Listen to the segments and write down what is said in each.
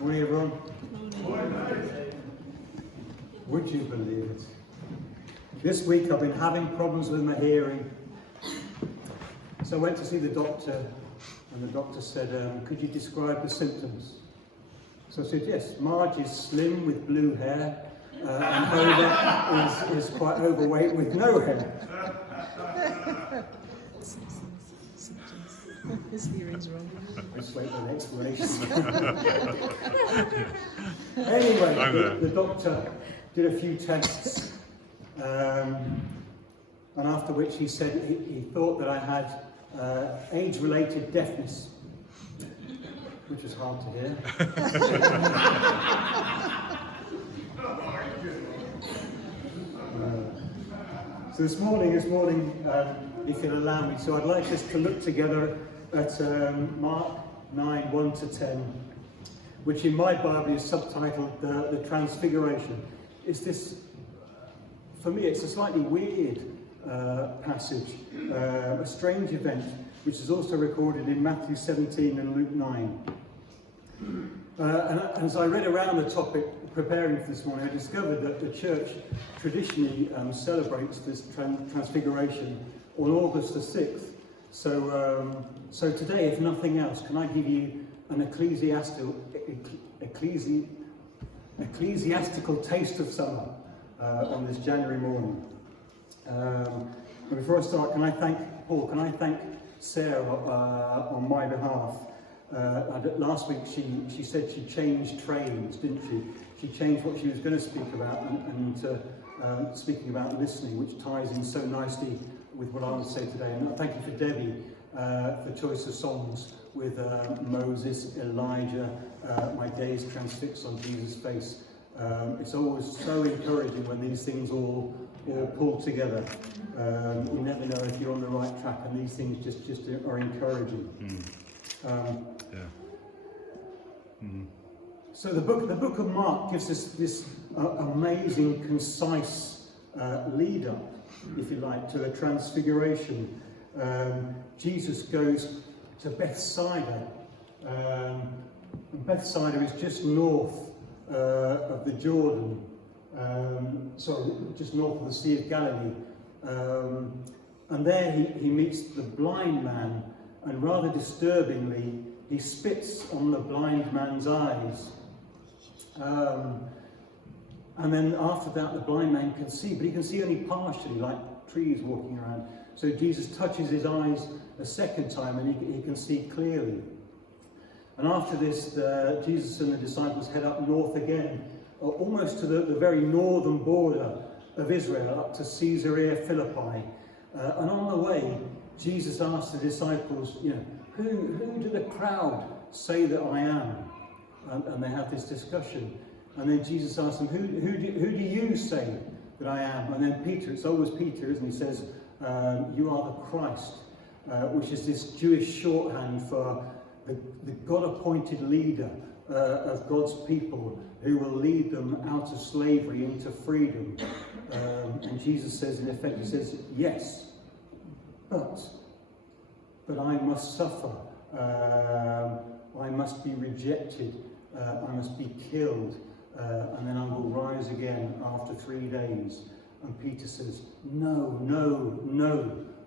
Morning, everyone. Would you believe it? This week I've been having problems with my hearing. So I went to see the doctor, and the doctor said, could you describe the symptoms? So I said, yes, Marge is slim with blue hair, and Hoda is quite overweight with no hair. His hearing's wrong. Let's wait for the explanation. Anyway, the doctor did a few tests, and after which he said he thought that I had age-related deafness, which was hard to hear. So this morning, if you'll allow me, so I'd like us to look together at Mark 9, 1 to 10, which in my Bible is subtitled the Transfiguration. It's this, for me, it's a slightly weird passage, a strange event, which is also recorded in Matthew 17 and Luke 9. And as I read around the topic, preparing for this morning, I discovered that the church traditionally celebrates this Transfiguration on August the 6th. So today, if nothing else, can I give you an ecclesiastical taste of summer on this January morning? But before I start, can I thank Sarah on my behalf? Last week she said she changed trains, didn't she? She changed what she was going to speak about and speaking about listening, which ties in so nicely with what I will say today. And thank you for Debbie for choice of songs with Moses, Elijah, My Days Transfixed on Jesus' Face. It's always so encouraging when these things all pull together. You never know if you're on the right track, and these things just are encouraging. So the book of Mark gives us this amazing, concise lead-up, if you like, to the Transfiguration. Jesus goes to Bethsaida. And Bethsaida is just north of the Jordan, just north of the Sea of Galilee. And there he meets the blind man, and rather disturbingly, he spits on the blind man's eyes. And then after that, the blind man can see, but he can see only partially, like trees walking around. So Jesus touches his eyes a second time, and he can see clearly. And after this, Jesus and the disciples head up north again, almost to the very northern border of Israel, up to Caesarea Philippi. And on the way, Jesus asked the disciples, who do the crowd say that I am? And they have this discussion. And then Jesus asked them, who do you say that I am? And then Peter, it's always Peter, isn't he, says, you are the Christ, which is this Jewish shorthand for the God-appointed leader of God's people, who will lead them out of slavery into freedom. And Jesus says, in effect, he says, yes, but I must suffer. I must be rejected. I must be killed. And then I will rise again after 3 days. And Peter says, no,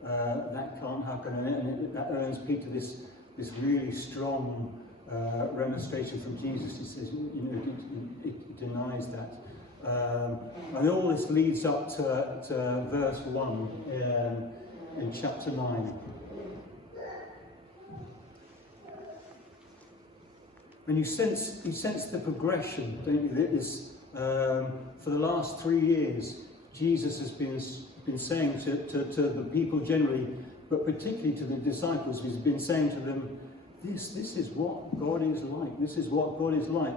that can't happen. And that earns Peter this really strong remonstration from Jesus. He says, it denies that. And all this leads up to verse 1 in chapter 9. And you sense the progression, don't you? That is, for the last 3 years, Jesus has been saying to the people generally, but particularly to the disciples, he's been saying to them, this is what God is like. This is what God is like.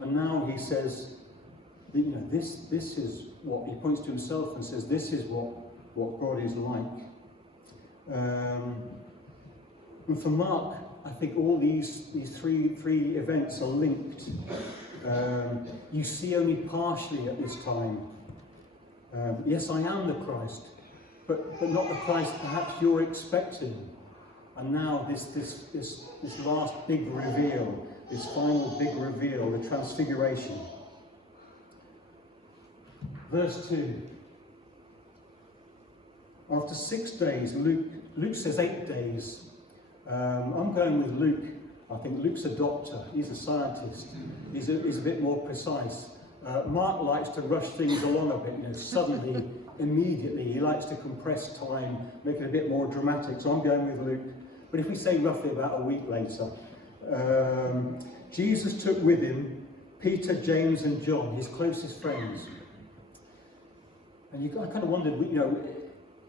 And now he says, this is what he points to himself and says, this is what God is like. And for Mark, I think all these three events are linked. You see only partially at this time. Yes, I am the Christ, but not the Christ perhaps you're expecting. And now this last big reveal, his final big reveal, the Transfiguration. Verse 2. After 6 days, Luke says 8 days. I'm going with Luke. I think Luke's a doctor. He's a scientist. He's a bit more precise. Mark likes to rush things along a bit, suddenly, immediately. He likes to compress time, make it a bit more dramatic. So I'm going with Luke. But if we say roughly about a week later, Jesus took with him Peter, James and John, his closest friends. And I kind of wondered,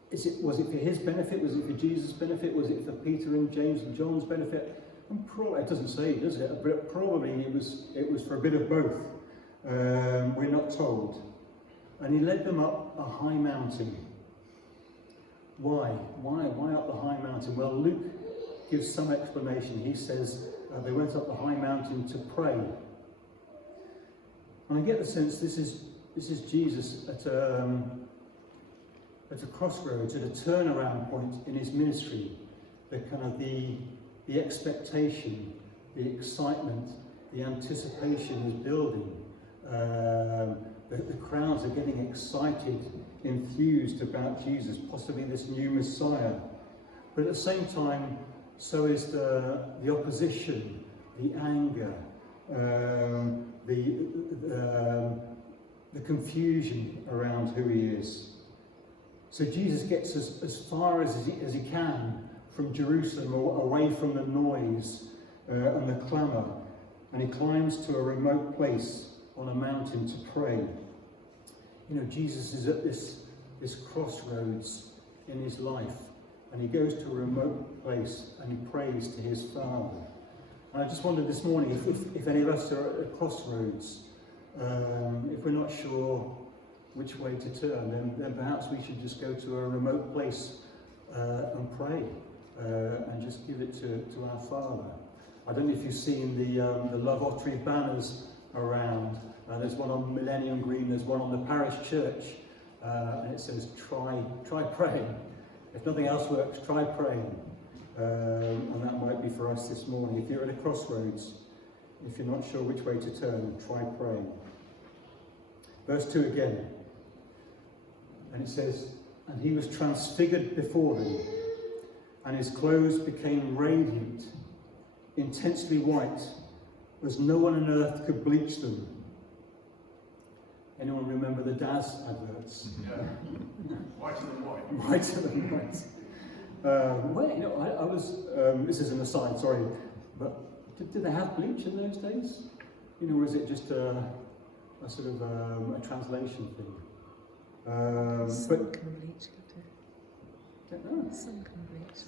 was it for his benefit? Was it for Jesus' benefit? Was it for Peter and James and John's benefit? And it doesn't say, does it? But probably it was for a bit of both. We're not told. And he led them up a high mountain. Why? Why up the high mountain? Well, Luke gives some explanation. He says they went up the high mountain to pray. And I get the sense this is Jesus at a crossroads, at a turnaround point in his ministry. The expectation, the excitement, the anticipation is building. The crowds are getting excited, enthused about Jesus, possibly this new Messiah. But at the same time, so is the opposition, the anger, the confusion around who he is. So Jesus gets as far as he can from Jerusalem, or away from the noise and the clamour, and he climbs to a remote place on a mountain to pray. Jesus is at this crossroads in his life, and he goes to a remote place and he prays to his Father. And I just wondered this morning if any of us are at a crossroads, if we're not sure which way to turn, then perhaps we should just go to a remote place and pray and just give it to our Father. I don't know if you've seen the Love Ottery banners around. There's one on Millennium Green, there's one on the parish church, and it says, try praying. If nothing else works, try praying. And that might be for us this morning. If you're at a crossroads, if you're not sure which way to turn, try praying. Verse 2 again. And it says, and he was transfigured before them, and his clothes became radiant, intensely white, as no one on earth could bleach them. Anyone remember the Daz adverts? Yeah. Whiter than white. Whiter than white. I was, this is an aside, sorry, but did they have bleach in those days? Or is it just a sort of a translation thing? Some can bleach, don't know. Some can bleach.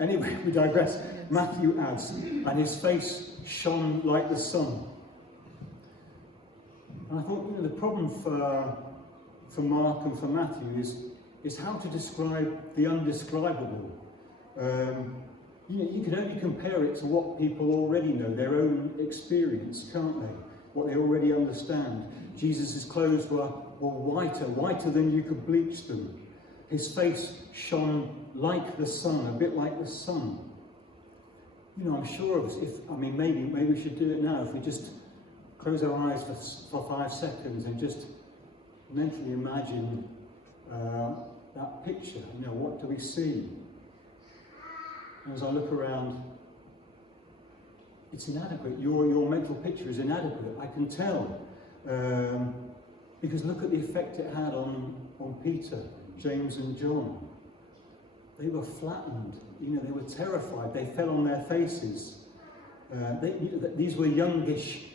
Anyway, we digress. Yes. Matthew adds, and his face shone like the sun. And I thought, the problem for Mark and for Matthew is how to describe the undescribable. You can only compare it to what people already know, their own experience, can't they? What they already understand. Jesus' clothes were whiter than you could bleach them. His face shone like the sun, a bit like the sun. I'm sure maybe we should do it now. If we just close our eyes for 5 seconds and just mentally imagine that picture. What do we see? And as I look around, it's inadequate. Your mental picture is inadequate. I can tell. Because look at the effect it had on Peter, James and John. They were flattened. They were terrified. They fell on their faces. These were youngish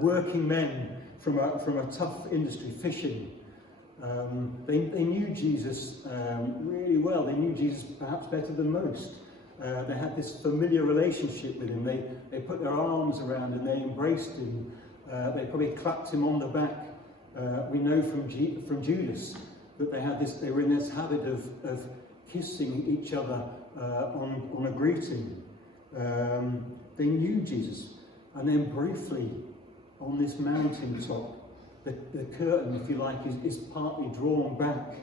working men from a tough industry, fishing. They knew Jesus really well. They knew Jesus perhaps better than most. They had this familiar relationship with him. They put their arms around him. They embraced him. They probably clapped him on the back. We know from Judas that they were in this habit of kissing each other on a greeting. They knew Jesus. And then briefly, on this mountaintop, the curtain, if you like, is partly drawn back,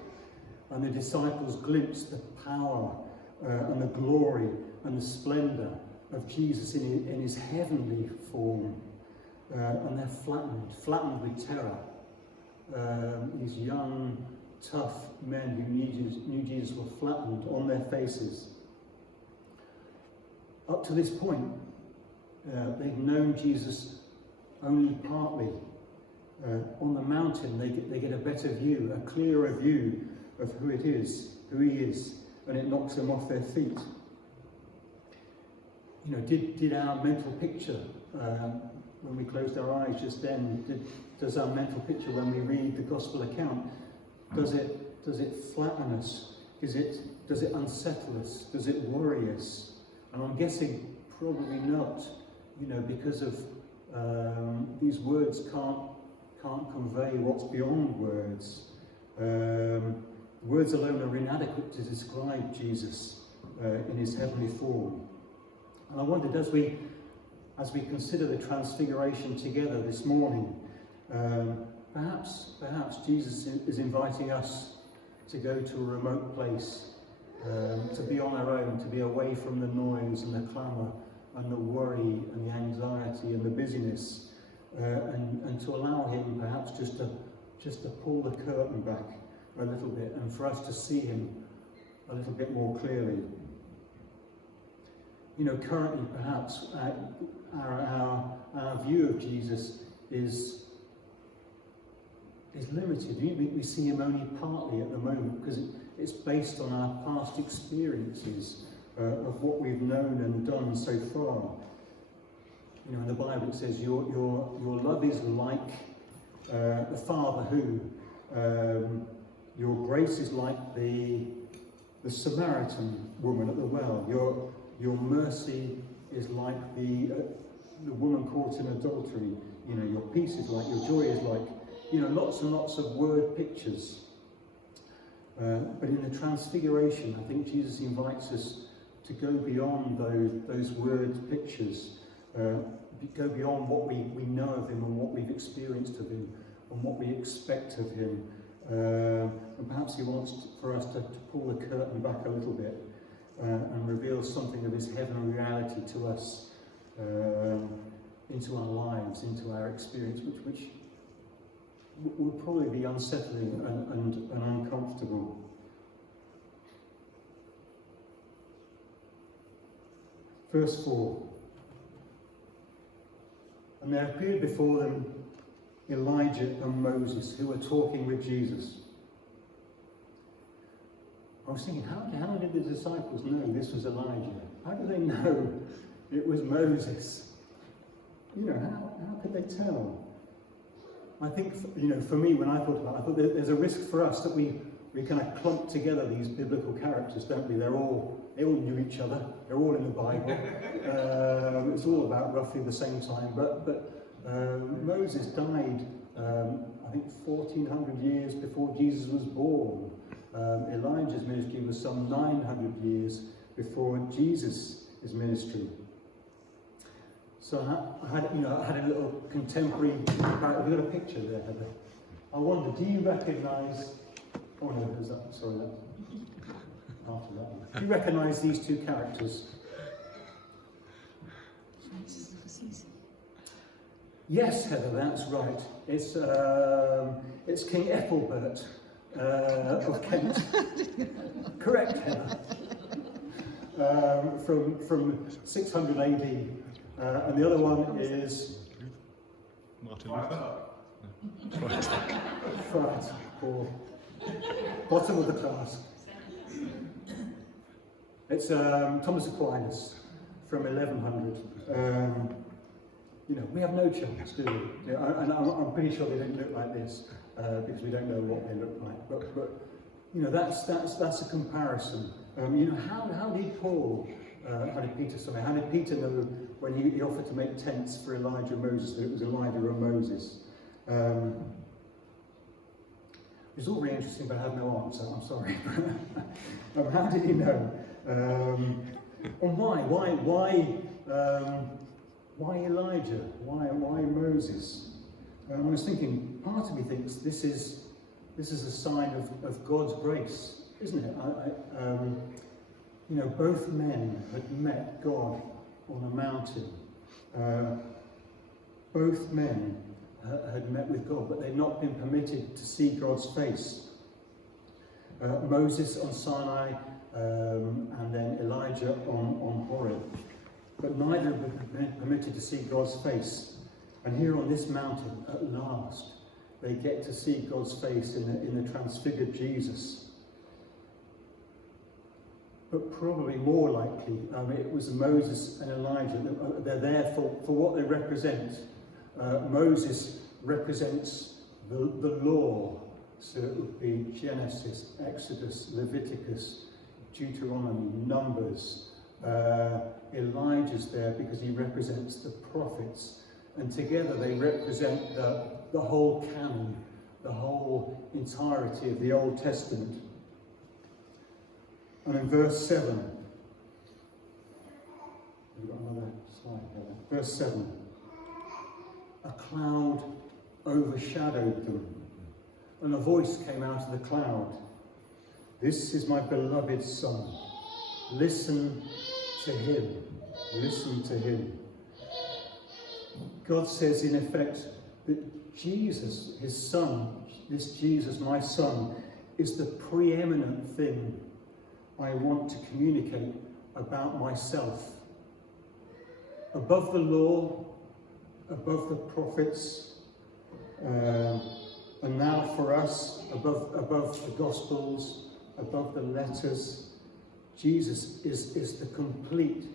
and the disciples glimpse the power and the glory and the splendour of Jesus in his heavenly form, and they're flattened with terror. These young, tough men who knew Jesus were flattened on their faces. Up to this point, they'd known Jesus only partly. On the mountain, they get a better view, a clearer view of who he is, and it knocks them off their feet. You know, did our mental picture, when we closed our eyes just then, does our mental picture when we read the gospel account, does it flatten us? Does it unsettle us? Does it worry us? And I'm guessing probably not, you know, because of these words can't convey what's beyond words. Words alone are inadequate to describe Jesus in his heavenly form. And I wondered, as we consider the Transfiguration together this morning, perhaps Jesus is inviting us to go to a remote place, to be on our own, to be away from the noise and the clamour and the worry and the anxiety and the busyness, and to allow him perhaps just to pull the curtain back a little bit and for us to see him a little bit more clearly. You know, currently perhaps our view of Jesus is limited. We see him only partly at the moment because it's based on our past experiences of what we've known and done so far. You know, in the Bible it says your love is like the Father who, your grace is like the Samaritan woman at the well. Your mercy is like the woman caught in adultery. You know, your peace is like, your joy is like, you know, lots and lots of word pictures. But in the Transfiguration, I think Jesus invites us to go beyond those word pictures, go beyond what we know of him and what we've experienced of him and what we expect of him. And perhaps he wants for us to pull the curtain back a little bit and reveal something of his heavenly reality to us, into our lives, into our experience, which will probably be unsettling and uncomfortable. Verse 4. And there appeared before them Elijah and Moses, who were talking with Jesus. I was thinking, how did the disciples know this was Elijah? How did they know it was Moses? You know, how could they tell? I think, you know, for me, when I thought about it, I thought there's a risk for us that we kind of clump together these biblical characters, don't we? They all knew each other. They're all in the Bible. It's all about roughly the same time. But Moses died, I think, 1,400 years before Jesus was born. Elijah's ministry was some 900 years before Jesus' ministry. So I had a little contemporary. We've got a picture there, Heather. I wonder, do you recognise? Oh no, there's that. Sorry, that. After that one. Do you recognise these two characters? Yes, Heather, that's right. It's King Ethelbert of Kent. Correct, Heather. From 600 AD. And the other one is Martin Luther. right, or bottom of the class. It's Thomas Aquinas from 1100. You know, we have no chance, do we? Yeah, and I'm pretty sure they don't look like this because we don't know what they look like. But you know, that's a comparison. You know, how did Peter know when he offered to make tents for Elijah and Moses that it was Elijah and Moses? It's all very interesting, but I have no answer. I'm sorry. How did he know? And why Elijah? Why Moses? I was thinking, part of me thinks this is a sign of God's grace, isn't it? You know, both men had met God on a mountain. Both men had met with God, but they'd not been permitted to see God's face. Moses on Sinai, and then Elijah on Horeb. But neither had been permitted to see God's face. And here on this mountain, at last, they get to see God's face in the transfigured Jesus. But probably more likely, it was Moses and Elijah. They're there for what they represent. Moses represents the law. So it would be Genesis, Exodus, Leviticus, Deuteronomy, Numbers. Elijah's there because he represents the prophets. And together they represent the whole canon, the whole entirety of the Old Testament. And in verse 7, we've got another slide here. Verse 7, a cloud overshadowed them, and a voice came out of the cloud. This is my beloved Son. Listen to him. Listen to him. God says in effect that Jesus, his Son, this Jesus, my Son, is the preeminent thing I want to communicate about myself. Above the law, above the prophets, and now for us, above the Gospels, above the letters, Jesus is the complete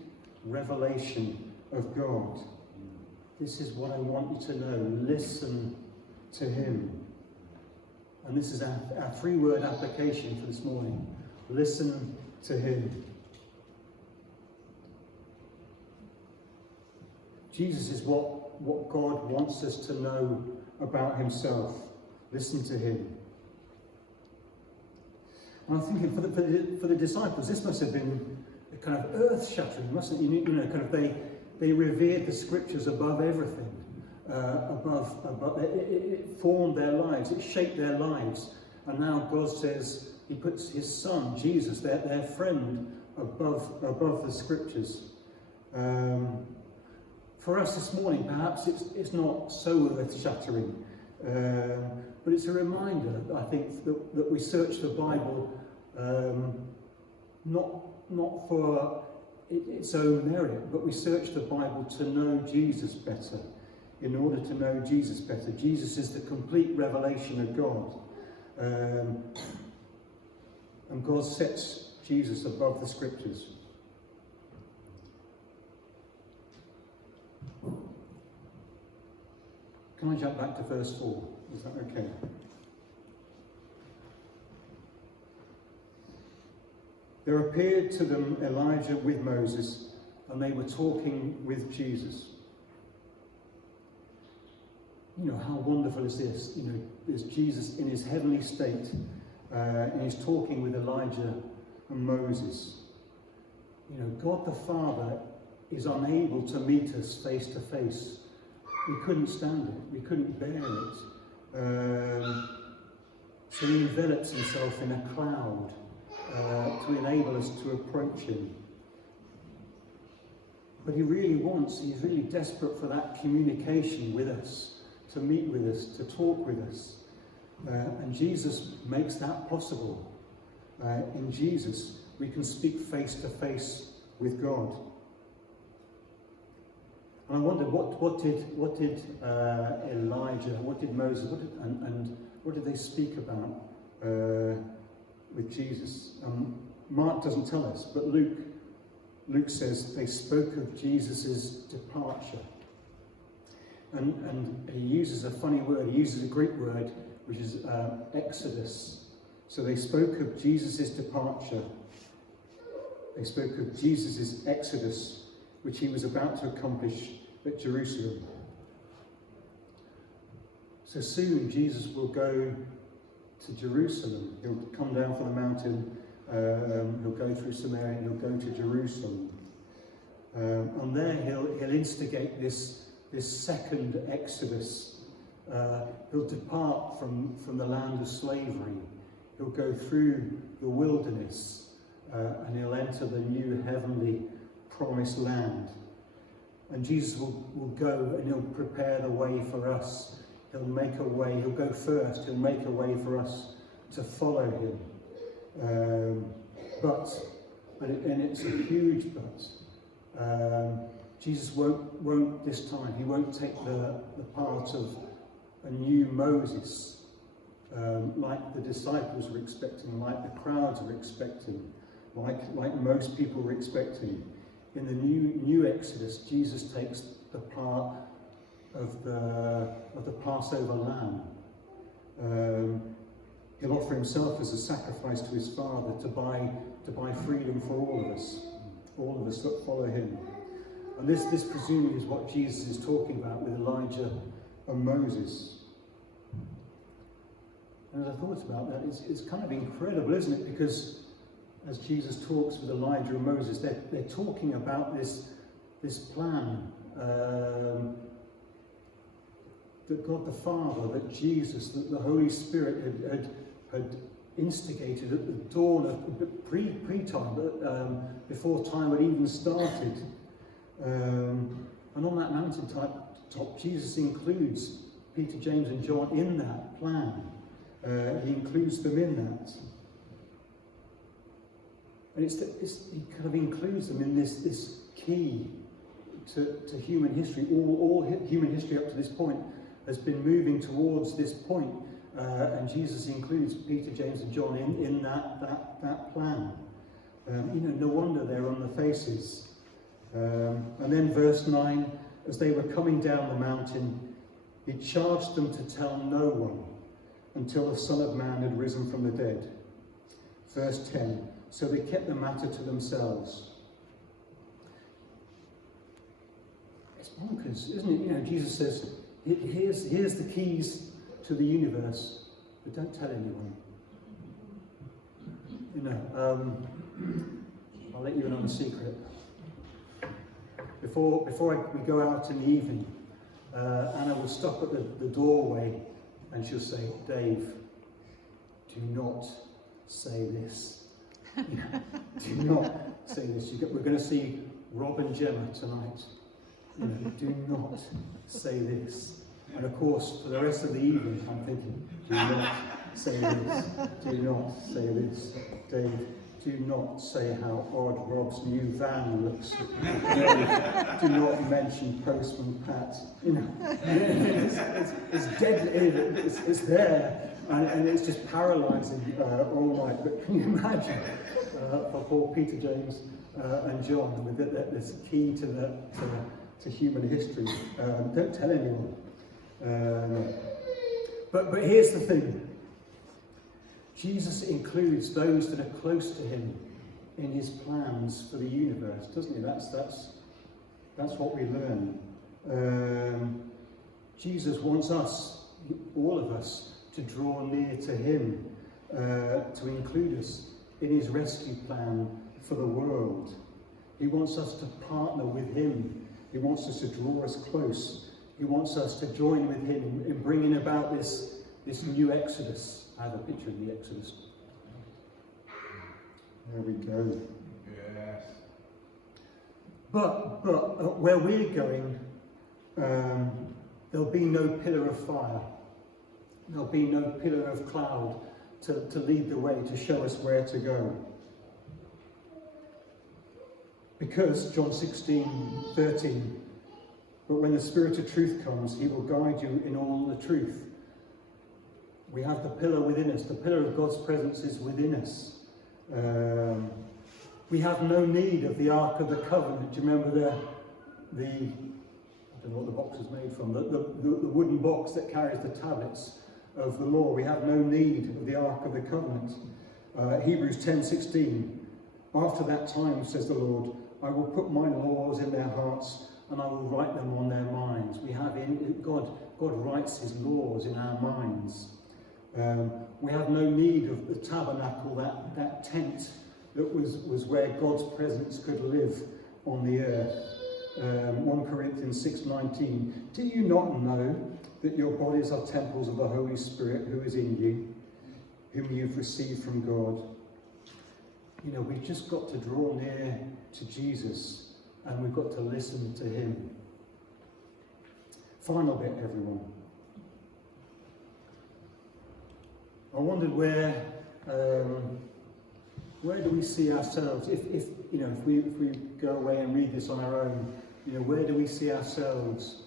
revelation of God. This is what I want you to know. Listen to him. And this is our three-word application for this morning. Listen to him. Jesus is what God wants us to know about himself. Listen to him. And I'm thinking for the disciples, this must have been kind of earth-shattering, mustn't it? You know, kind of they revered the scriptures above everything. It formed their lives, it shaped their lives. And now God says he puts his Son, Jesus, their friend, above the scriptures. For us this morning, perhaps it's not so earth-shattering, but it's a reminder, I think, that we search the Bible not for its own merit, but we search the Bible to know Jesus better. In order to know Jesus better, Jesus is the complete revelation of God, and God sets Jesus above the scriptures. Can I jump back to verse 4? Is that okay? There appeared to them Elijah with Moses, and they were talking with Jesus. You know, how wonderful is this? You know, there's Jesus in his heavenly state, and he's talking with Elijah and Moses. You know, God the Father is unable to meet us face to face. We couldn't stand it. We couldn't bear it. So he envelops himself in a cloud to enable us to approach him. But he's really desperate for that communication with us, to meet with us, to talk with us. And Jesus makes that possible. In Jesus, we can speak face to face with God. And I wondered, what did Elijah, what did Moses, what did they speak about with Jesus? Mark doesn't tell us, but Luke says they spoke of Jesus' departure. And he uses a funny word, he uses a Greek word, which is exodus. So they spoke of Jesus' departure. They spoke of Jesus' exodus, which he was about to accomplish at Jerusalem. So soon Jesus will go to Jerusalem. He'll come down from the mountain, he'll go through Samaria, and he'll go to Jerusalem. And there he'll instigate this second exodus. He'll depart from the land of slavery. He'll go through the wilderness, and he'll enter the new heavenly promised land. And Jesus will go and he'll prepare the way for us. He'll make a way. He'll go first. He'll make a way for us to follow him. And it's a huge but. Jesus won't this time. He won't take the part of a new Moses, like the disciples were expecting, like the crowds were expecting, like most people were expecting. In the new Exodus, Jesus takes the part of the Passover lamb. He'll offer himself as a sacrifice to his Father to buy freedom for all of us that follow him. And this presumably is what Jesus is talking about with Elijah and Moses. And as I thought about that, it's kind of incredible, isn't it? Because as Jesus talks with Elijah and Moses, they're talking about this plan that God the Father, that Jesus, that the Holy Spirit had instigated at the dawn of pre-time, before time had even started. And on that mountaintop, Jesus includes Peter, James and John in that plan. He includes them in that. And he kind of includes them in this key to human history. All human history up to this point has been moving towards this point. And Jesus includes Peter, James and John in that plan. No wonder they're on the faces. And then verse 9, as they were coming down the mountain, he charged them to tell no one until the Son of Man had risen from the dead. Verse 10, so they kept the matter to themselves. It's bonkers, isn't it? Jesus says, here's the keys to the universe, but don't tell anyone. I'll let you in on a secret. Before we go out in the evening, Anna will stop at the doorway and she'll say, Dave, do not say this. Do not say this. We're going to see Rob and Gemma tonight. Do not say this. And of course, for the rest of the evening, I'm thinking, do not say this. Do not say this. Dave, do not say how odd Rob's new van looks. Do not mention Postman Pat. It's deadly. It's there, and it's just paralysing all night. But can you imagine for poor Peter, James, and John with this key to human history? Don't tell anyone. But here's the thing. Jesus includes those that are close to him in his plans for the universe, doesn't he? That's what we learn. Jesus wants us, all of us, to draw near to him, to include us in his rescue plan for the world. He wants us to partner with him. He wants us to draw us close. He wants us to join with him in bringing about this new Exodus. I have a picture of the Exodus. There we go. Yes. But where we're going, there'll be no pillar of fire. There'll be no pillar of cloud to lead the way, to show us where to go. Because, John 16:13, but when the Spirit of truth comes, he will guide you in all the truth. We have the pillar within us. The pillar of God's presence is within us. We have no need of the Ark of the Covenant. Do you remember the I don't know what the box is made from, the wooden box that carries the tablets of the law? We have no need of the Ark of the Covenant. Hebrews 10:16, after that time, says the Lord, I will put my laws in their hearts and I will write them on their minds. We have God writes his laws in our minds. We have no need of the tabernacle, that tent that was where God's presence could live on the earth. 1 Corinthians 6:19. Do you not know that your bodies are temples of the Holy Spirit who is in you, whom you've received from God? We've just got to draw near to Jesus and we've got to listen to him. Final bit, everyone. I wondered where do we see ourselves if we go away and read this on our own? Where do we see ourselves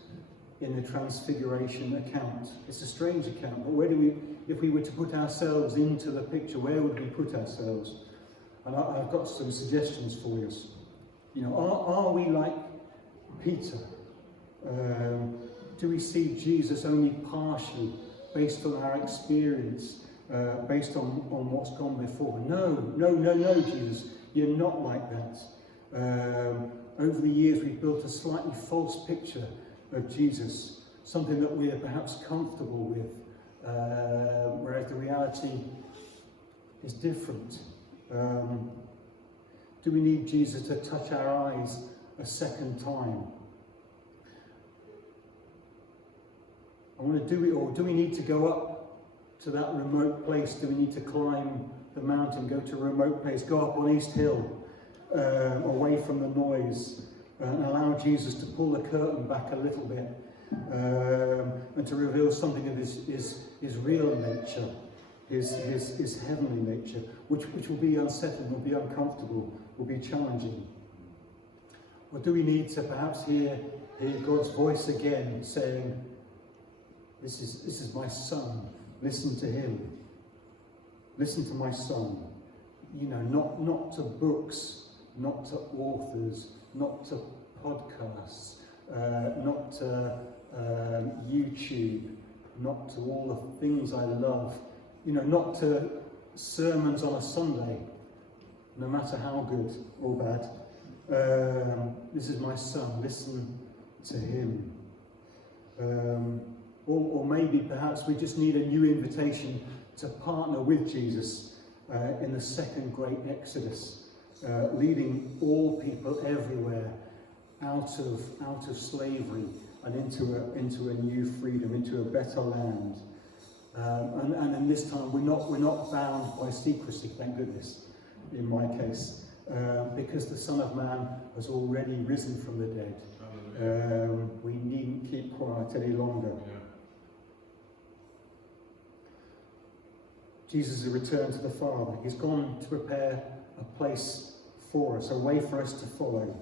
in the Transfiguration account? It's a strange account, but if we were to put ourselves into the picture, where would we put ourselves? And I've got some suggestions for us. Are we like Peter? Do we see Jesus only partially, based on our experience, based on what's gone before? No, Jesus, you're not like that. Over the years, we've built a slightly false picture of Jesus, something that we're perhaps comfortable with, whereas the reality is different. Do we need Jesus to touch our eyes a second time? I want to do it, or do we need to go up to that remote place? Do we need to climb the mountain, go to a remote place, go up on East Hill, away from the noise, and allow Jesus to pull the curtain back a little bit, and to reveal something of his real nature, his heavenly nature, which will be unsettling, will be uncomfortable, will be challenging? Or do we need to perhaps hear God's voice again saying, This is my son, listen to him. Listen to my son. Not to books, not to authors, not to podcasts, not to YouTube, not to all the things I love, not to sermons on a Sunday, no matter how good or bad. This is my son, listen to him. Or maybe perhaps we just need a new invitation to partner with Jesus in the second great Exodus, leading all people everywhere out of slavery and into a new freedom, into a better land. And in this time we're not bound by secrecy, thank goodness, in my case, because the Son of Man has already risen from the dead. We needn't keep quiet any longer. Jesus has returned to the Father. He's gone to prepare a place for us, a way for us to follow.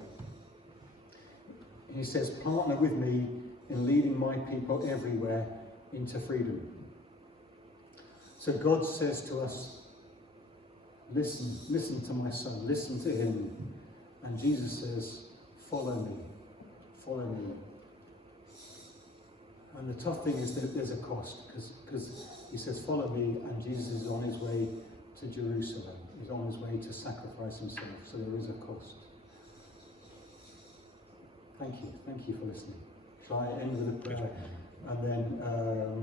He says, partner with me in leading my people everywhere into freedom. So God says to us, listen to my son, listen to him. And Jesus says, follow me. And the tough thing is that there's a cost, because he says, follow me, and Jesus is on his way to Jerusalem. He's on his way to sacrifice himself, so there is a cost. Thank you for listening. Shall I end with a prayer? And then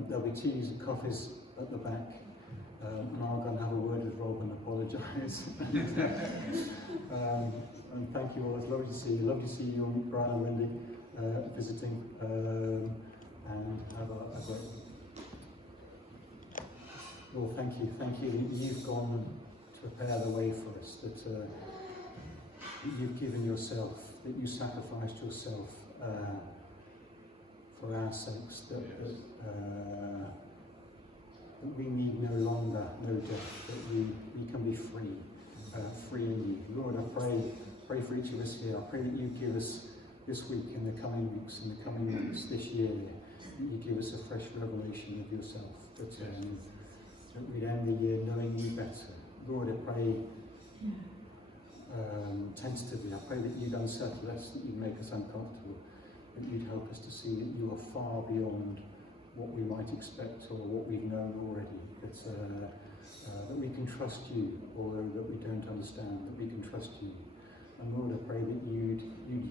there'll be teas and coffees at the back. And I'm going to have a word with Rob and apologise. And thank you all. It's lovely to see you. Lovely to see you, Brian and Wendy, visiting. And have a great week. Lord, thank you. You've gone to prepare the way for us, that you've given yourself, that you sacrificed yourself for our sakes, that we need no longer no death, that we can be free in you. Lord, I pray for each of us here. I pray that you give us this week, in the coming weeks, in the coming months, this year, you give us a fresh revelation of yourself, that we'd end the year knowing you better. Lord, I pray tentatively, I pray that you'd unsettle us, that you'd make us uncomfortable, that you'd help us to see that you are far beyond what we might expect or what we've known already, that we can trust you, although that we don't understand, that we can trust you. And Lord, I pray that you'd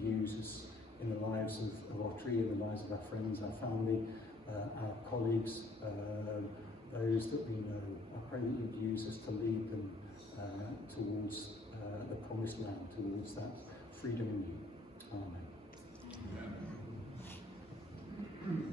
use us in the lives of our tree, in the lives of our friends, our family, our colleagues, those that we know. I pray that you'd use us to lead them towards the promised land, towards that freedom in you. Amen.